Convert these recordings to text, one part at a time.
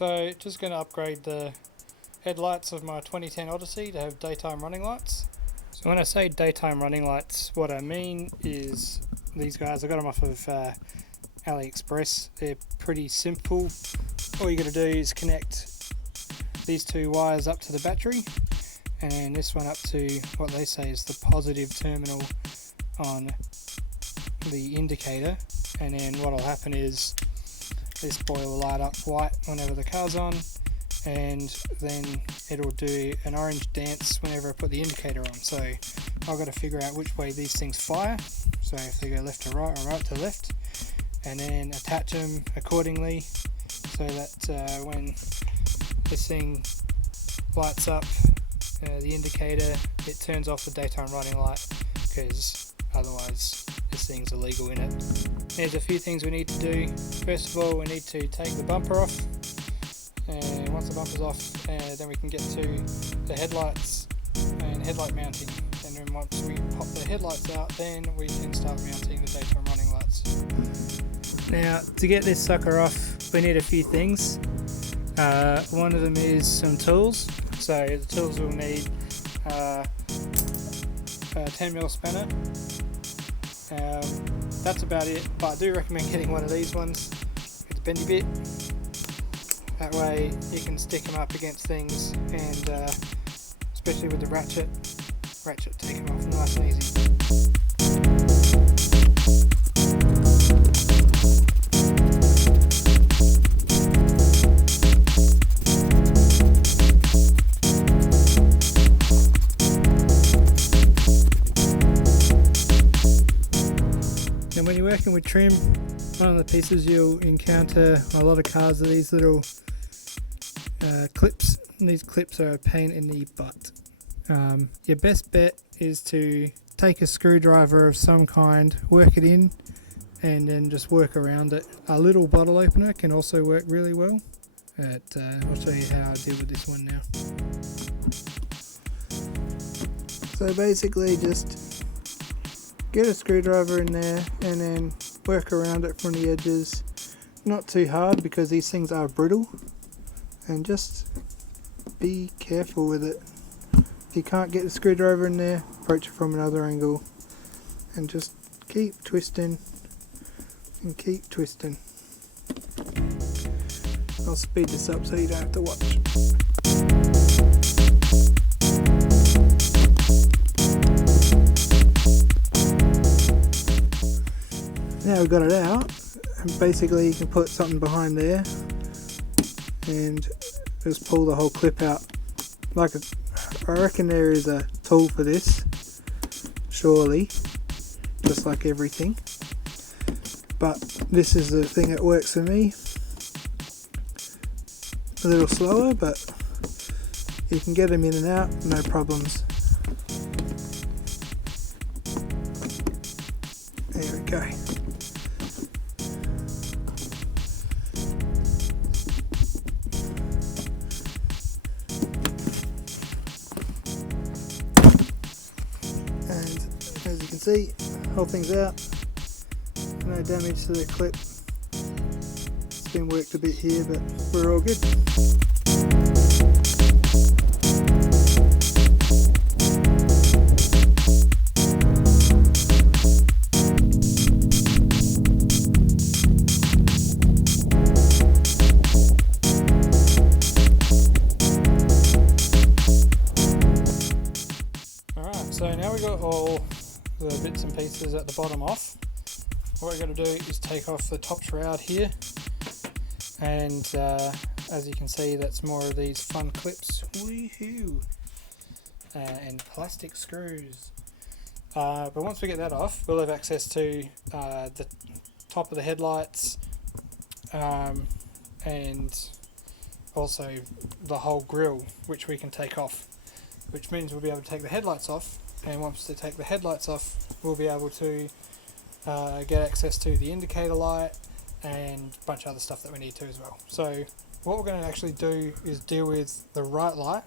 So just going to upgrade the headlights of my 2010 Odyssey to have daytime running lights. So when I say daytime running lights, what I mean is these guys, I got them off of AliExpress. They're pretty simple. All you got to do is connect these two wires up to the battery and this one up to what they say is the positive terminal on the indicator, and then what will happen is this boy will light up white whenever the car's on, and then it'll do an orange dance whenever I put the indicator on. So I've got to figure out which way these things fire, so if they go left to right or right to left, and then attach them accordingly so that when this thing lights up the indicator, it turns off the daytime running light, because otherwise this thing's illegal in it. There's a few things we need to do. First of all, we need to take the bumper off, and once the bumper's off, then we can get to the headlights and headlight mounting, and then once we pop the headlights out, then we can start mounting the daytime running lights. Now, to get this sucker off, we need a few things. One of them is some tools. So the tools we'll need a 10mm spanner. That's about it, but I do recommend getting one of these ones. It's a bendy bit. That way you can stick them up against things, and especially with the ratchet, take them off nice and easy. And when you're working with trim, one of the pieces you'll encounter a lot of cars are these little clips. And these clips are a pain in the butt. Your best bet is to take a screwdriver of some kind, work it in, and then just work around it. A little bottle opener can also work really well. But I'll show you how I deal with this one now. So basically just get a screwdriver in there and then work around it from the edges. Not too hard because these things are brittle, and just be careful with it. If you can't get the screwdriver in there, approach it from another angle and just keep twisting and keep twisting. I'll speed this up so you don't have to watch. Now we've got it out, and basically you can put something behind there and just pull the whole clip out. I reckon there is a tool for this, surely, just like everything, but this is the thing that works for me. A little slower, but you can get them in and out, no problems. There we go. And as you can see, whole thing's out. No damage to the clip. It's been worked a bit here, but we're all good. So now we've got all the bits and pieces at the bottom off. What we're going to do is take off the top shroud here, and as you can see, that's more of these fun clips, woohoo, and plastic screws. But once we get that off, we'll have access to the top of the headlights, and also the whole grille, which we can take off, which means we'll be able to take the headlights off. And once we take the headlights off, we'll be able to get access to the indicator light and a bunch of other stuff that we need to as well. So what we're going to actually do is deal with the right light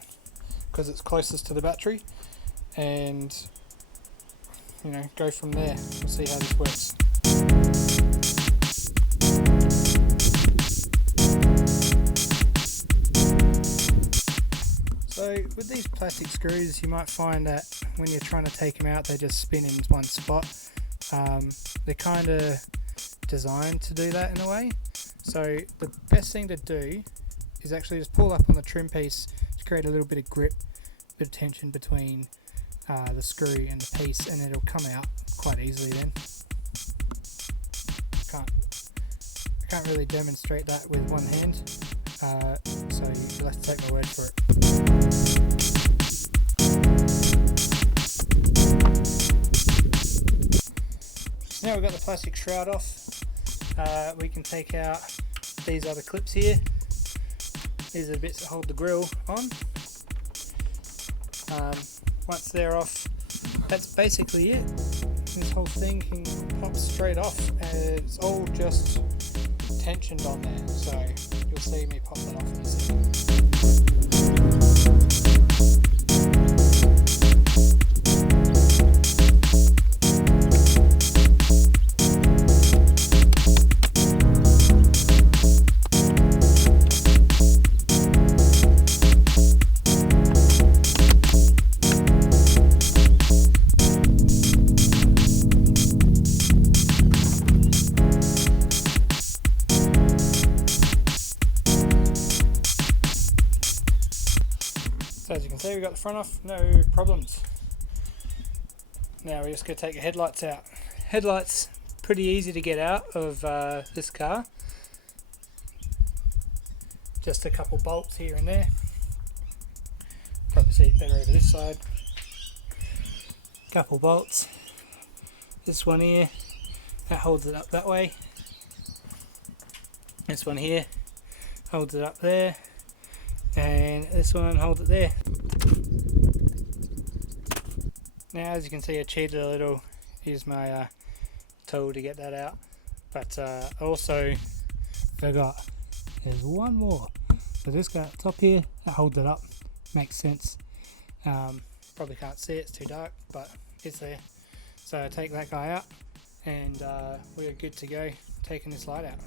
because it's closest to the battery, and go from there. We'll see how this works. So with these plastic screws, you might find that when you're trying to take them out, they just spin in one spot. They're kind of designed to do that in a way. So the best thing to do is actually just pull up on the trim piece to create a little bit of grip, bit of tension between the screw and the piece, and it'll come out quite easily then. I can't really demonstrate that with one hand, so you'll have to take my word for it. So now we've got the plastic shroud off, we can take out these other clips here. These are the bits that hold the grill on. Once they're off, that's basically it. This whole thing can pop straight off, and it's all just tensioned on there, so you'll see me pop that off in a second. So as you can see, we've got the front off, no problems. Now we're just going to take the headlights out. Headlights, pretty easy to get out of this car. Just a couple bolts here and there. Probably see it better over this side. Couple bolts. This one here, that holds it up that way. This one here holds it up there. And this one holds it there. Now as you can see, I cheated a little, used my tool to get that out, but I also forgot there's one more. So this guy at the top here, that holds it up, makes sense. Probably can't see it, it's too dark, but it's there. So I take that guy out and we're good to go taking this light out.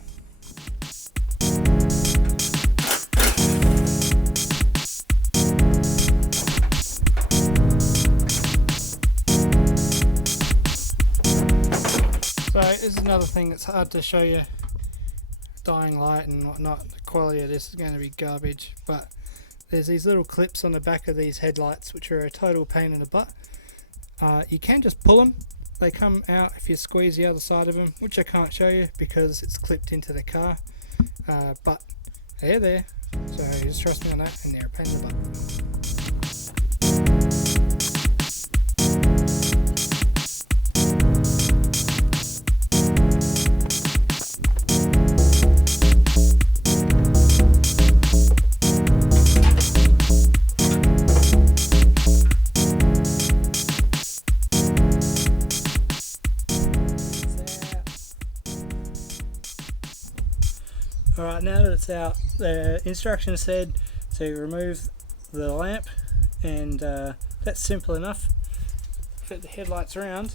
So this is another thing that's hard to show you, dying light and whatnot. The quality of this is going to be garbage, but there's these little clips on the back of these headlights which are a total pain in the butt. You can just pull them, they come out if you squeeze the other side of them, which I can't show you because it's clipped into the car, but they're there, so just trust me on that, and they're a pain in the butt. Alright, now that it's out, the instructions said to remove the lamp, and that's simple enough. Flip the headlights around,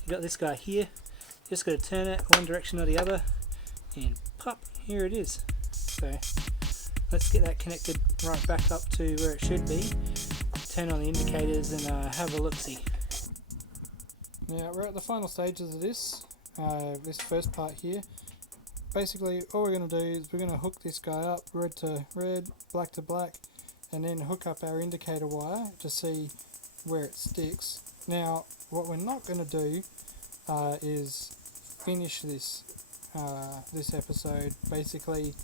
you've got this guy here, just got to turn it one direction or the other, and pop, here it is. So let's get that connected right back up to where it should be, turn on the indicators and have a look-see. Now we're at the final stages of this, this first part here. Basically all we're going to do is we're going to hook this guy up, red to red, black to black, and then hook up our indicator wire to see where it sticks. Now what we're not going to do is finish this this episode. Basically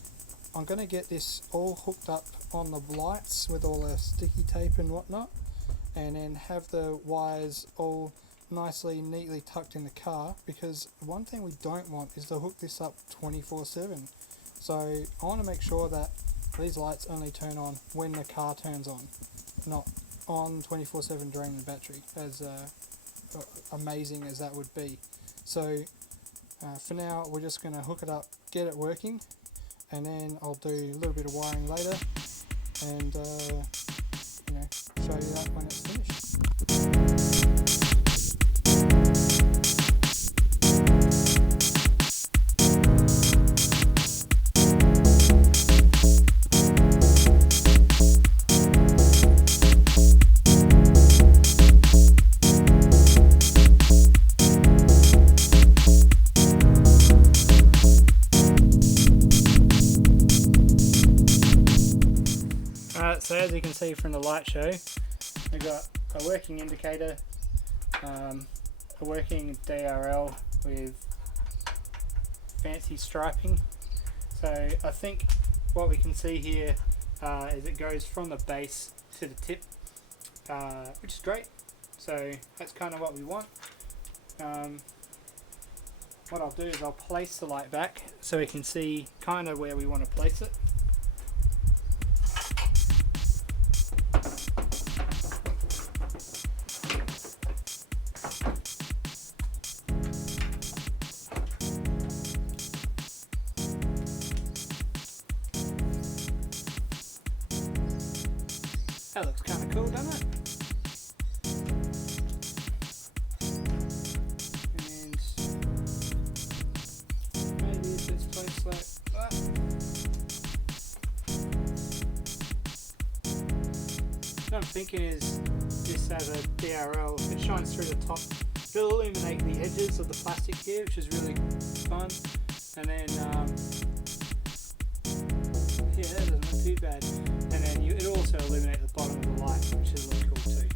I'm going to get this all hooked up on the lights with all the sticky tape and whatnot, and then have the wires all nicely, neatly tucked in the car, because one thing we don't want is to hook this up 24/7. So I want to make sure that these lights only turn on when the car turns on, not on 24/7 draining the battery, as amazing as that would be. So for now we're just going to hook it up, get it working, and then I'll do a little bit of wiring later and show you that when it's finished. So as you can see from the light show, we've got a working indicator, a working DRL with fancy striping. So I think what we can see here is it goes from the base to the tip, which is great. So that's kind of what we want. What I'll do is I'll place the light back so we can see kind of where we want to place it. That looks kind of cool, doesn't it? And maybe if it's placed like that. What I'm thinking is this as a DRL, if it shines through the top, it'll illuminate the edges of the plastic here, which is really fun. And then, yeah, that doesn't look too bad. And then it'll also illuminate the bottom of the light, which is really cool too.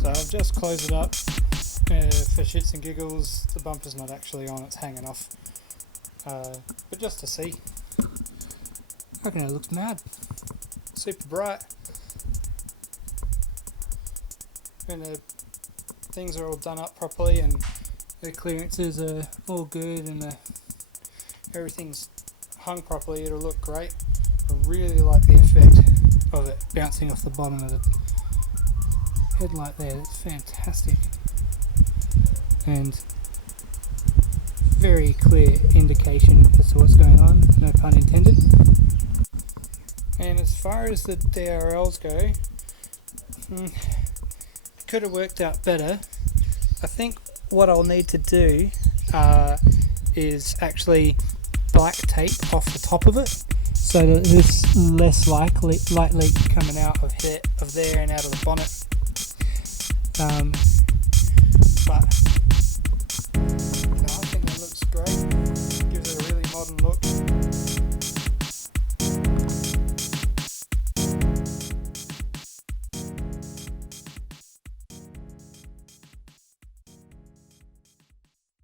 So I've just closed it up for shits and giggles. The bumper's not actually on, it's hanging off. But just to see. I reckon it looks mad. Super bright. And the things are all done up properly and the clearances are all good and everything's hung properly. It'll look great. I really like the effect of it bouncing off the bottom of the headlight there. It's fantastic. And very clear indication as to what's going on, no pun intended. And as far as the DRLs go, could have worked out better. I think what I'll need to do is actually black tape off the top of it so that there's less light leak coming out of there and out of the bonnet. But